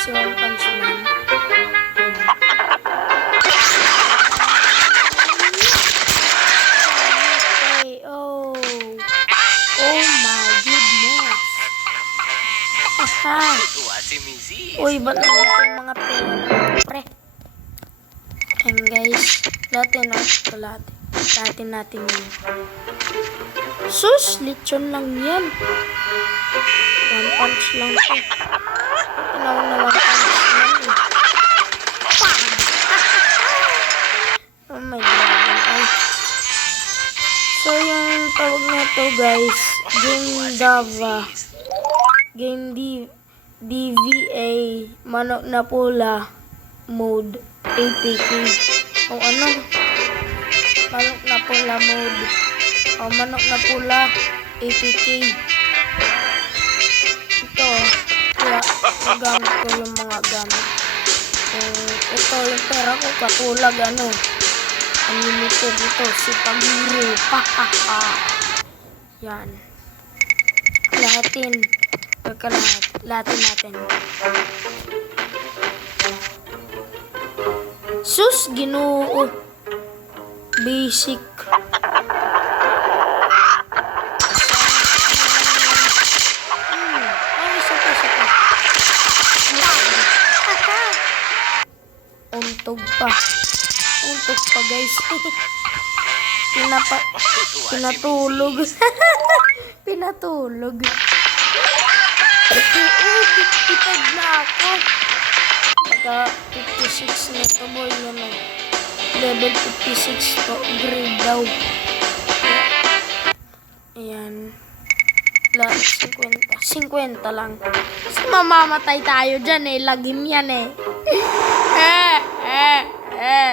si One Punch Man. Okay, oh. Oh my goodness. Aha. Uy, ba't naman yung mga pera, pre? And guys, latin natin yun. Sus, lechon lang yan. One punch lang siya. Tinawag na one punch lang eh. Oh my god. Ay. So yung tawag na to guys, Game DVA, manok na pula, mode, APK. O ano? Manok na pula mode. O manok na pula, APK. Ito, kaya nagamit ko yung mga gamit. Ito yung pera ko katulad unlimited ito, si Paguro. Yan. Lahatin natin. Sus, Ginoo. Basic. Isa pa. Untog pa guys. Pinatulog. Pinatulog. 55 na ako. Pagka 56 na ito boy yun eh. Level 56 to grade daw. Ayan. 50 lang. Kasi mamamatay tayo dyan eh. Lagim yan eh.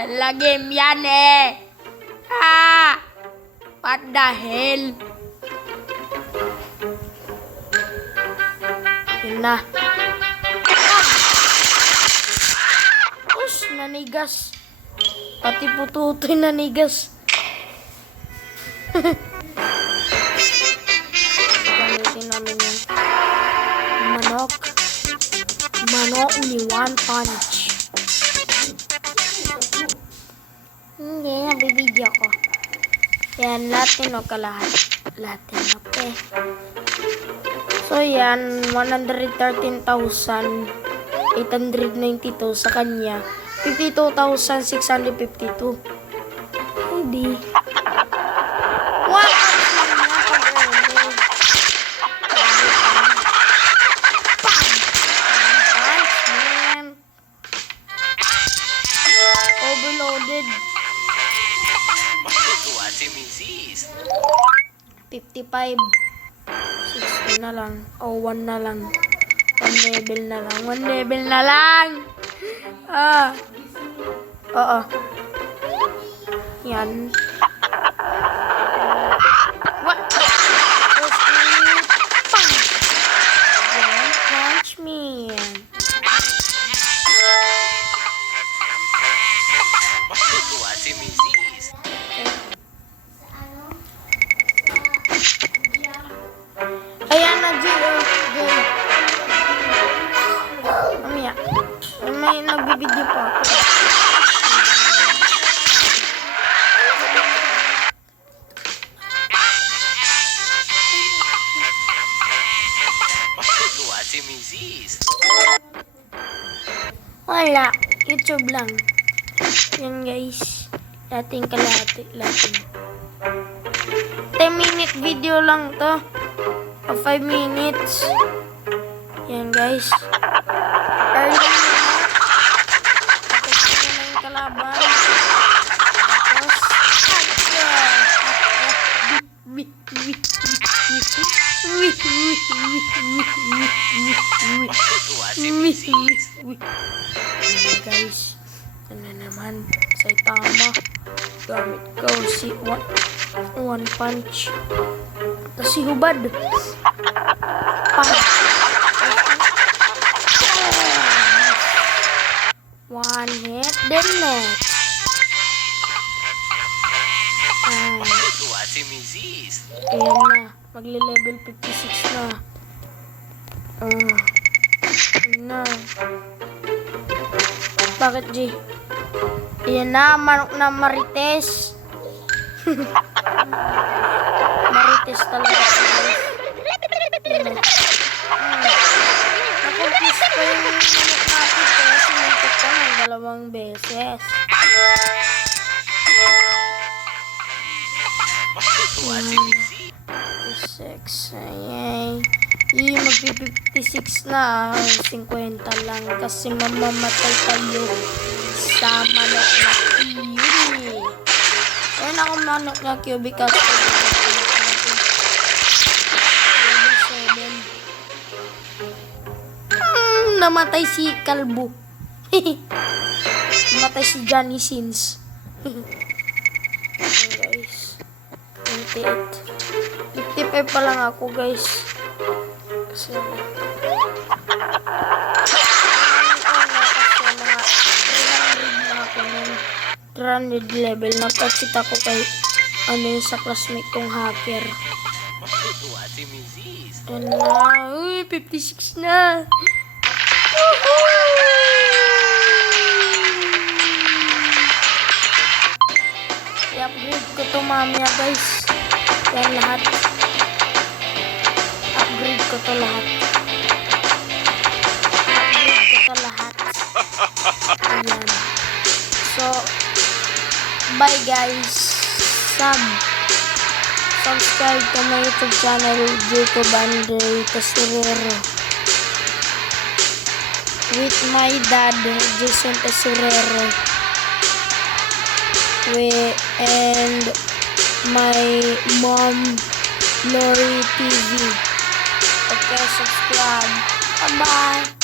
Lagim yan eh. What the hell? Yun na. Us, nanigas. Pati pututoy nanigas. Gamitin namin yung manok ni One Punch. Hindi, nabibidyo ko. Yan, Latin o kalahat. Latin, okay. So, yan, 113,892 sa kanya. 52,652. Hindi. What? Overloaded. 55. 60 na lang. O, 1 na lang. 1 level na lang. 1 level na lang. Oo. Yan. What? Don't punch me. Ayan na, Mamaya. May nagbibideo pa ako. Wala. YouTube lang. Yan guys. Dating kalahati. 10-minute video lang to. 5 minutes. Yan guys. Early na. Tapos na yung kalaban. Guys, ano naman, Saitama, gamit ko si One Punch, tapos si Hubad, one hit, then net. Ayan na, magle-level 56 na. Ayan na. Bakit, G? Yan na, manok na Marites. Marites talaga. Yan na. Nakumpis pa yung manok natin kaya sinuntok ko ng 2 beses. Six, ayay. Mag-56 na. 50 lang kasi mamamatay tayo sa manok na Curie. Ayun ako manok na Curie kasi level 7. Namatay si Kalbo. Namatay si Johnny Sins. Okay, guys. 28. 55 pa lang ako, guys. Kasi mga 300 level. Nagpatsit ako kay sa classmate kong hacker. And uy, 56 na. I-upgrade ko to mamaya, guys. Yan lahat. Upgrade ko to lahat. Ayan. So, bye guys. Subscribe to my YouTube channel, Jacob Andre Tesorero. With my dad, Jason Tesorero. And my mom, Lori TV. Okay, subscribe. Bye-bye.